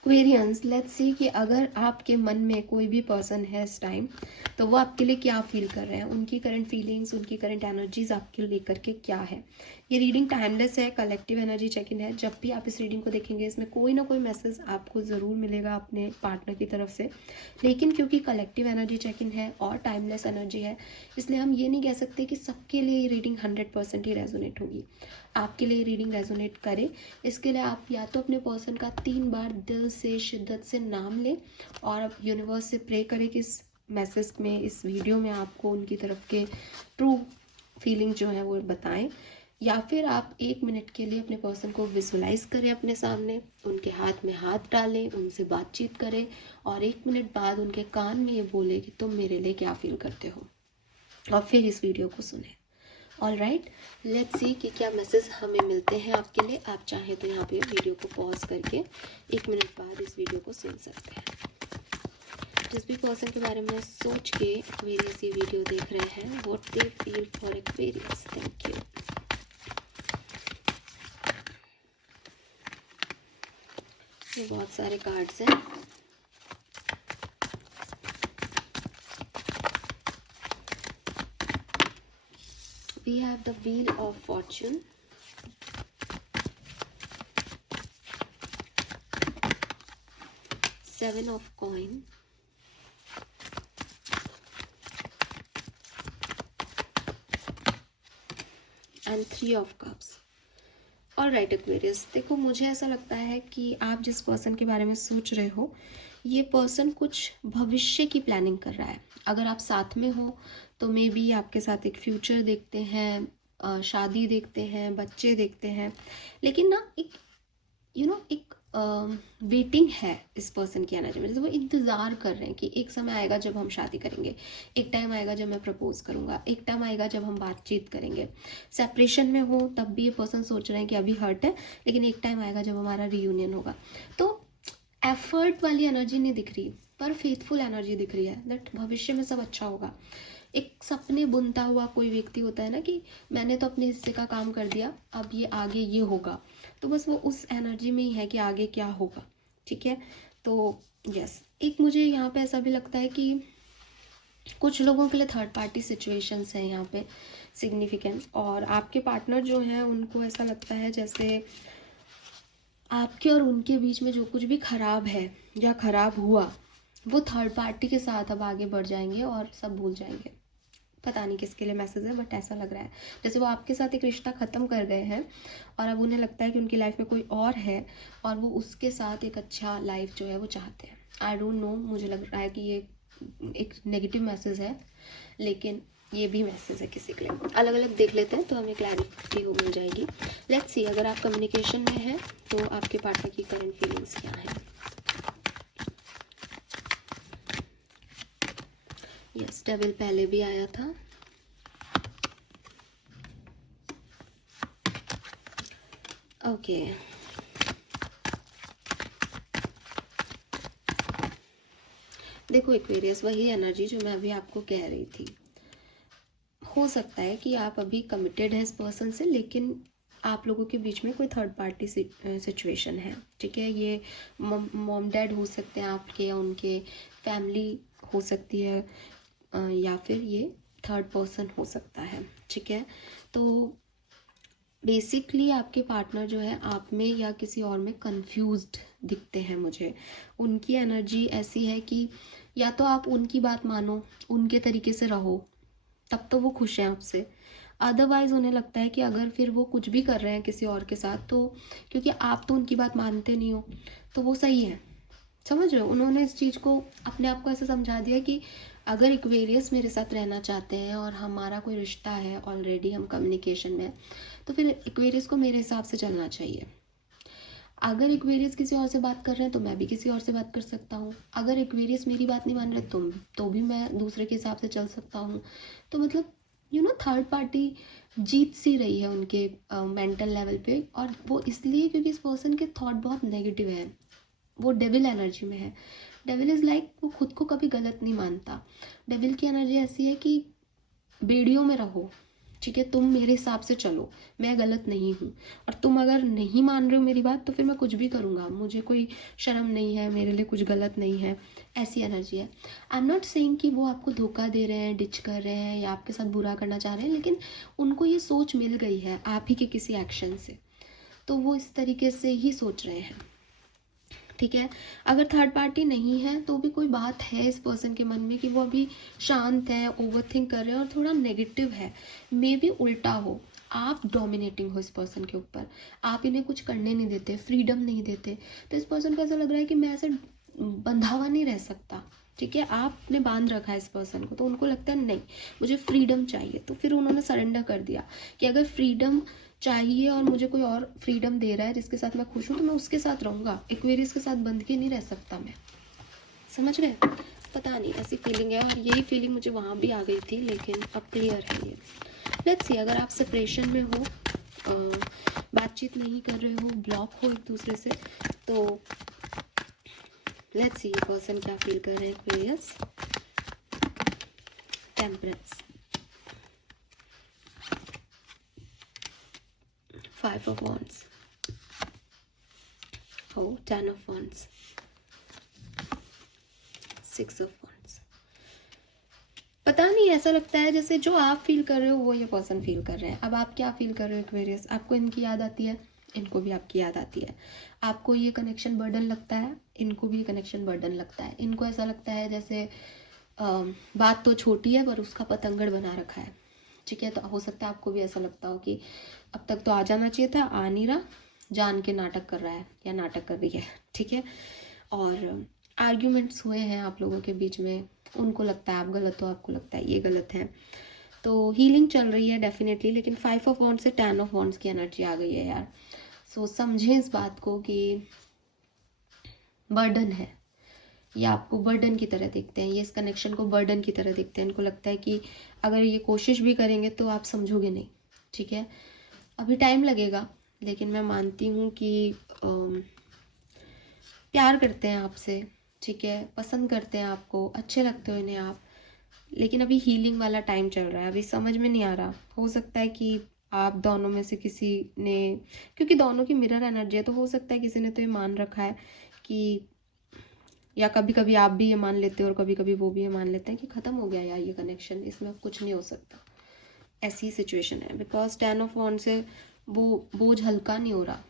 Aquarians, let's see कि अगर आपके मन में कोई भी पर्सन है इस टाइम, तो वो आपके लिए क्या फील कर रहे हैं, उनकी करंट फीलिंग्स, उनकी करंट एनर्जीज आपके लेकर के क्या है। ये रीडिंग टाइमलेस है, कलेक्टिव एनर्जी चेक इन है। जब भी आप इस रीडिंग को देखेंगे इसमें कोई ना कोई मैसेज आपको ज़रूर मिलेगा अपने पार्टनर की तरफ से, लेकिन क्योंकि कलेक्टिव एनर्जी चेक इन है और टाइमलेस एनर्जी है, इसलिए हम ये नहीं कह सकते कि सबके लिए ये रीडिंग 100% ही रेजोनेट होगी। आपके लिए रीडिंग रेजोनेट करे, इसके लिए आप या तो अपने पर्सन का 3 बार दिल से शिद्दत से नाम लें और अब यूनिवर्स से प्रे करें कि इस मैसेज में, इस वीडियो में आपको उनकी तरफ के ट्रू फीलिंग जो है वो बताएं, या फिर आप 1 मिनट के लिए अपने पर्सन को विजुलाइज करें अपने सामने, उनके हाथ में हाथ डालें, उनसे बातचीत करें और 1 मिनट बाद उनके कान में ये बोले कि तुम मेरे लिए क्या फील करते हो, और फिर इस वीडियो को सुने। ऑल राइट, लेट्स सी कि क्या मैसेज हमें मिलते हैं आपके लिए। आप चाहें तो यहाँ पे वीडियो को पॉज करके 1 मिनट बाद इस वीडियो को सुन सकते हैं। जिस भी पर्सन के बारे में सोच के एक्वेरियस ये वीडियो देख रहे हैं, what they feel for Aquarius. Thank you. ये बहुत सारे कार्ड्स हैं। We have the Wheel of Fortune, Seven of Coin, and Three of Cups. All right Aquarius, देखो मुझे ऐसा लगता है कि आप जिस पर्सन के बारे में सोच रहे हो, ये पर्सन कुछ भविष्य की प्लानिंग कर रहा है। अगर आप साथ में हो तो मे बी आपके साथ एक फ्यूचर देखते हैं, शादी देखते हैं, बच्चे देखते हैं, लेकिन ना एक एक वेटिंग है इस पर्सन की एनर्जी में। जैसे वो इंतज़ार कर रहे हैं कि एक समय आएगा जब हम शादी करेंगे, एक टाइम आएगा जब मैं प्रपोज करूँगा, एक टाइम आएगा जब हम बातचीत करेंगे। सेपरेशन में हो तब भी ये पर्सन सोच रहे हैं कि अभी हर्ट है, लेकिन एक टाइम आएगा जब हमारा रीयूनियन होगा। तो एफर्ट वाली एनर्जी नहीं दिख रही, पर फेथफुल एनर्जी दिख रही है दैट भविष्य में सब अच्छा होगा। एक सपने बुनता हुआ कोई व्यक्ति होता है ना कि मैंने तो अपने हिस्से का काम कर दिया, अब ये आगे ये होगा, तो बस वो उस एनर्जी में ही है कि आगे क्या होगा। ठीक है, तो यस, एक मुझे यहाँ पे ऐसा भी लगता है कि कुछ लोगों के लिए थर्ड पार्टी सिचुएशंस हैं यहाँ पे सिग्निफिकेंट, और आपके पार्टनर जो हैं उनको ऐसा लगता है जैसे आपके और उनके बीच में जो कुछ भी खराब है या खराब हुआ, वो थर्ड पार्टी के साथ अब आगे बढ़ जाएंगे और सब भूल जाएंगे। पता नहीं किसके लिए मैसेज है, बट ऐसा लग रहा है जैसे वो आपके साथ एक रिश्ता ख़त्म कर गए हैं और अब उन्हें लगता है कि उनकी लाइफ में कोई और है और वो उसके साथ एक अच्छा लाइफ जो है वो चाहते हैं। आई डोंट नो, मुझे लग रहा है कि ये एक नेगेटिव मैसेज है, लेकिन ये भी मैसेज है किसी के लिए। अलग अलग देख लेते हैं तो हमें क्लैरिटी हो मिल जाएगी। लेट्स सी, अगर आप कम्युनिकेशन में हैं तो आपके पार्टनर की करंट फीलिंग्स क्या हैं। यस, डेविल पहले भी आया था। ओके, देखो एक्वेरियस, वही एनर्जी जो मैं अभी आपको कह रही थी। हो सकता है कि आप अभी कमिटेड हैं इस पर्सन से, लेकिन आप लोगों के बीच में कोई थर्ड पार्टी सिचुएशन है। ठीक है, ये मॉम डैड हो सकते हैं आपके, या उनके फैमिली हो सकती है, या फिर ये थर्ड पर्सन हो सकता है। ठीक है, तो बेसिकली आपके पार्टनर जो है आप में या किसी और में कंफ्यूज्ड दिखते हैं मुझे। उनकी एनर्जी ऐसी है कि या तो आप उनकी बात मानो, उनके तरीके से रहो, तब तो वो खुश हैं आपसे। अदरवाइज़ उन्हें लगता है कि अगर फिर वो कुछ भी कर रहे हैं किसी और के साथ, तो क्योंकि आप तो उनकी बात मानते नहीं हो, तो वो सही है। समझ रहे हो, उन्होंने इस चीज़ को अपने आप को ऐसे समझा दिया कि अगर एक्वेरियस मेरे साथ रहना चाहते हैं और हमारा कोई रिश्ता है, ऑलरेडी हम कम्युनिकेशन में, तो फिर एक्वेरियस को मेरे हिसाब से चलना चाहिए। अगर एक्वेरियस किसी और से बात कर रहे हैं तो मैं भी किसी और से बात कर सकता हूँ। अगर एक्वेरियस मेरी बात नहीं मान रहे तो भी मैं दूसरे के हिसाब से चल सकता हूँ। तो मतलब थर्ड पार्टी जीत सी रही है उनके मेंटल लेवल पे, और वो इसलिए क्योंकि इस पर्सन के थॉट बहुत नेगेटिव है, वो डेविल एनर्जी में है। डेविल इज़ लाइक, वो खुद को कभी गलत नहीं मानता। डेविल की एनर्जी ऐसी है कि बेड़ियों में रहो, ठीक है, तुम मेरे हिसाब से चलो, मैं गलत नहीं हूँ, और तुम अगर नहीं मान रहे हो मेरी बात तो फिर मैं कुछ भी करूँगा, मुझे कोई शर्म नहीं है, मेरे लिए कुछ गलत नहीं है। ऐसी एनर्जी है। आई एम नॉट सेइंग कि वो आपको धोखा दे रहे हैं, डिच कर रहे हैं या आपके साथ बुरा करना चाह रहे हैं, लेकिन उनको ये सोच मिल गई है आप ही के किसी एक्शन से, तो वो इस तरीके से ही सोच रहे हैं। ठीक है, अगर थर्ड पार्टी नहीं है तो भी कोई बात है इस पर्सन के मन में कि वो अभी शांत है, ओवरथिंक कर रहे हैं और थोड़ा नेगेटिव है। मे बी उल्टा हो, आप डोमिनेटिंग हो इस पर्सन के ऊपर, आप इन्हें कुछ करने नहीं देते, फ्रीडम नहीं देते, तो इस पर्सन को ऐसा लग रहा है कि मैं ऐसे बंधा हुआ नहीं रह सकता। ठीक है, आपने बांध रखा है इस पर्सन को, तो उनको लगता है नहीं मुझे फ्रीडम चाहिए, तो फिर उन्होंने सरेंडर कर दिया कि अगर फ्रीडम चाहिए और मुझे कोई और फ्रीडम दे रहा है जिसके साथ मैं खुश हूँ तो मैं उसके साथ रहूँगा, एक्वेरियस के साथ बंध के नहीं रह सकता मैं। समझ रहे? पता नहीं, ऐसी फीलिंग है, और यही फीलिंग मुझे वहाँ भी आ गई थी, लेकिन अब क्लियर है ये। लेट्स सी, अगर आप सेपरेशन में हो, बातचीत नहीं कर रहे हो, ब्लॉक हो एक दूसरे से, तो लेट्स सी ये पर्सन क्या फील कर रहे हैं। Aquarius, temperance, 5 of Wands, oh 10 of Wands, 6 of Wands। पता नहीं, ऐसा लगता है जैसे जो आप फील कर रहे हो वो ये पर्सन फील कर रहे हैं। अब आप क्या फील कर रहे हो एक्वेरियस? आपको इनकी याद आती है, इनको भी आपकी याद आती है। आपको ये कनेक्शन बर्डन लगता है, इनको भी ये कनेक्शन बर्डन लगता है। इनको ऐसा लगता है जैसे बात तो छोटी है पर उसका पतंगड़ बना रखा है। ठीक है, तो हो सकता है आपको भी ऐसा लगता हो कि अब तक तो आ जाना चाहिए था, आ नहीं रहा, जान के नाटक कर रहा है या नाटक कर रही है। ठीक है, और आर्ग्यूमेंट्स हुए हैं आप लोगों के बीच में, उनको लगता है आप गलत हो, आपको लगता है ये गलत है, तो हीलिंग चल रही है डेफिनेटली। लेकिन 5 of Wands से 10 of Wands की एनर्जी आ गई है यार। सो समझें इस बात को कि बर्डन है, ये आपको बर्डन की तरह देखते हैं, ये इस कनेक्शन को बर्डन की तरह देखते हैं। इनको लगता है कि अगर ये कोशिश भी करेंगे तो आप समझोगे नहीं। ठीक है, अभी टाइम लगेगा, लेकिन मैं मानती हूँ कि प्यार करते हैं आपसे। ठीक है, पसंद करते हैं आपको, अच्छे लगते हो इन्हें आप, लेकिन अभी हीलिंग वाला टाइम चल रहा है, अभी समझ में नहीं आ रहा। हो सकता है कि आप दोनों में से किसी ने, क्योंकि दोनों की मिरर एनर्जी है, तो हो सकता है किसी ने तो ये मान रखा है कि, या कभी कभी आप भी ये मान लेते हो और कभी कभी वो भी ये मान लेते हैं कि ख़त्म हो गया यार ये कनेक्शन, इसमें अब कुछ नहीं हो सकता। ऐसी सिचुएशन है, बिकॉज 10 of Wands से वो बोझ हल्का नहीं हो रहा।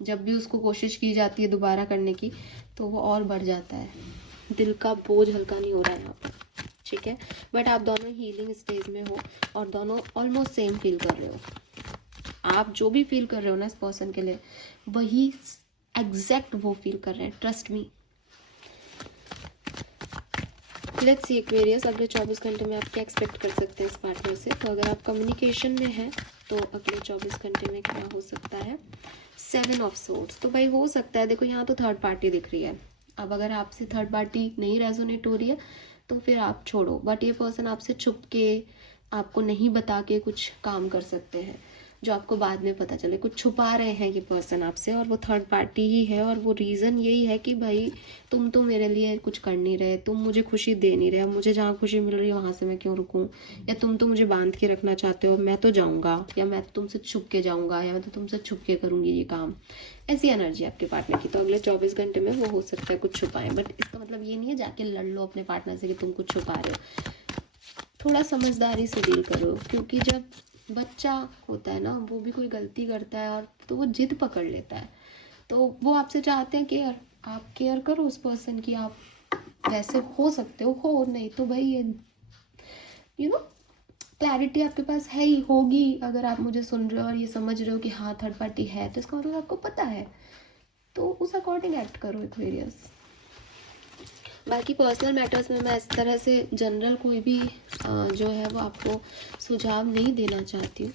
जब भी उसको कोशिश की जाती है दोबारा करने की तो वो और बढ़ जाता है, दिल का बोझ हल्का नहीं हो रहा है यहाँ पर। ठीक है, बट आप दोनों हीलिंग स्टेज में हो और दोनों ऑलमोस्ट सेम फील कर रहे हो। आप जो भी फील कर रहे हो ना इस पर्सन के लिए, वही एग्जैक्ट वो फील कर रहे हैं, trust me. Let's see Aquarius, अगले 24 घंटे में आप क्या एक्सपेक्ट कर सकते हैं इस पार्टनर से। तो अगर आप कम्युनिकेशन में हैं तो अगले 24 घंटे में क्या हो सकता है। 7 of Swords, तो भाई हो सकता है, देखो यहाँ तो थर्ड पार्टी दिख रही है। अब अगर आपसे थर्ड पार्टी नहीं रेजोनेट हो रही है तो फिर आप छोड़ो, बट ये पर्सन आपसे छुप के, आपको नहीं बता के कुछ काम कर सकते हैं जो आपको बाद में पता चले। कुछ छुपा रहे हैं ये पर्सन आपसे, और वो थर्ड पार्टी ही है, और वो रीज़न यही है कि भाई तुम तो मेरे लिए कुछ कर नहीं रहे, तुम मुझे खुशी दे नहीं रहे, मुझे जहाँ खुशी मिल रही है वहाँ से मैं क्यों रुकूं, या तुम तो मुझे बांध के रखना चाहते हो, मैं तो जाऊँगा, या मैं तो तुमसे छुप के जाऊँगा, या मैं तो तुमसे छुप के करूँगी ये काम। ऐसी एनर्जी आपके पार्टनर की, तो अगले 24 घंटे में वो हो सकता है कुछ छुपाएं, बट इसका मतलब ये नहीं है जाके लड़ लो अपने पार्टनर से कि तुम कुछ छुपा रहे हो। थोड़ा समझदारी से डील करो, क्योंकि जब बच्चा होता है ना, वो भी कोई गलती करता है और तो वो जिद पकड़ लेता है, तो वो आपसे चाहते हैं केयर, आप केयर करो उस पर्सन की। आप वैसे हो सकते हो नहीं तो भाई ये क्लैरिटी आपके पास है ही होगी। अगर आप मुझे सुन रहे हो और ये समझ रहे हो कि हाँ थर्ड पार्टी है, तो इसका मतलब आपको पता है, तो उस अकॉर्डिंग एक्ट करो एक्वेरियस। बाकी पर्सनल मैटर्स में मैं इस तरह से जनरल कोई भी जो है वो आपको सुझाव नहीं देना चाहती हूँ।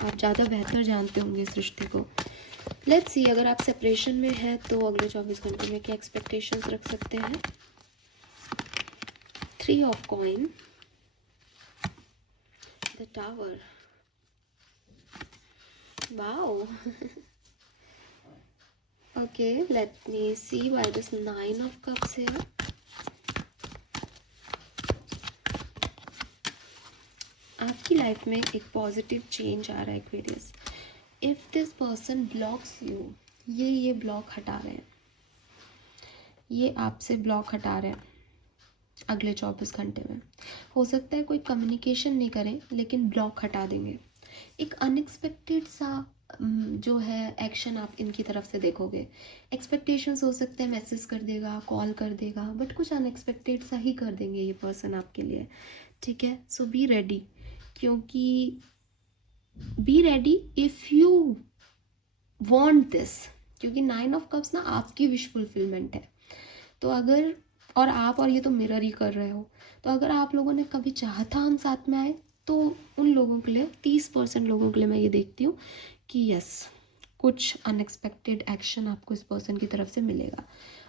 आप ज़्यादा बेहतर जानते होंगे इस रिश्ते को। लेट्स सी, अगर आप सेपरेशन में हैं तो अगले 24 घंटे में क्या एक्सपेक्टेशंस रख सकते हैं। 3 of Coin, the tower, wow. Okay, let me see why this 9 of Cups here। आपकी लाइफ में एक पॉजिटिव चेंज आ रहा है Aquarius. If this person blocks you, ये ब्लॉक हटा रहे हैं, ये आपसे ब्लॉक हटा रहे हैं अगले 24 घंटे में। हो सकता है कोई कम्युनिकेशन नहीं करें लेकिन ब्लॉक हटा देंगे। एक अनएक्सपेक्टेड सा जो है एक्शन आप इनकी तरफ से देखोगे। एक्सपेक्टेशंस हो सकते हैं मैसेज कर देगा, कॉल कर देगा, बट कुछ अनएक्सपेक्टेड सा ही कर देंगे ये पर्सन आपके लिए, ठीक है। सो बी रेडी, क्योंकि be ready if you want this, क्योंकि 9 ऑफ कप्स ना आपकी विश फुलफिलमेंट है। तो अगर, और आप और ये तो मिरर ही कर रहे हो, तो अगर आप लोगों ने कभी चाहा था हम साथ में आए, तो उन लोगों के लिए 30% लोगों के लिए मैं ये देखती हूँ कि यस, कुछ अनएक्सपेक्टेड एक्शन आपको इस पर्सन की तरफ से मिलेगा।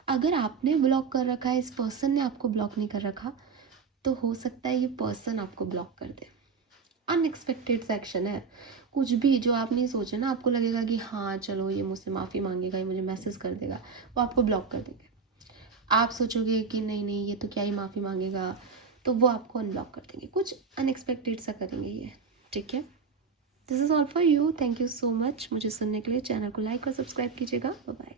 अगर आपने ब्लॉक कर रखा है, इस पर्सन ने आपको ब्लॉक नहीं कर रखा, तो हो सकता है ये पर्सन आपको ब्लॉक कर दे। अनएक्सपेक्टेड सेक्शन है, कुछ भी जो आप नहीं सोचे ना, आपको लगेगा कि हाँ चलो ये मुझसे माफ़ी मांगेगा, ये मुझे मैसेज कर देगा, वो आपको ब्लॉक कर देंगे। आप सोचोगे कि नहीं नहीं ये तो क्या ही माफ़ी मांगेगा, तो वो आपको अनब्लॉक कर देंगे, कुछ अनएक्सपेक्टेड सा करेंगे ये, ठीक है। This is all for you, thank you so much मुझे सुनने के लिए। चैनल को लाइक और सब्सक्राइब कीजिएगा। Bye bye.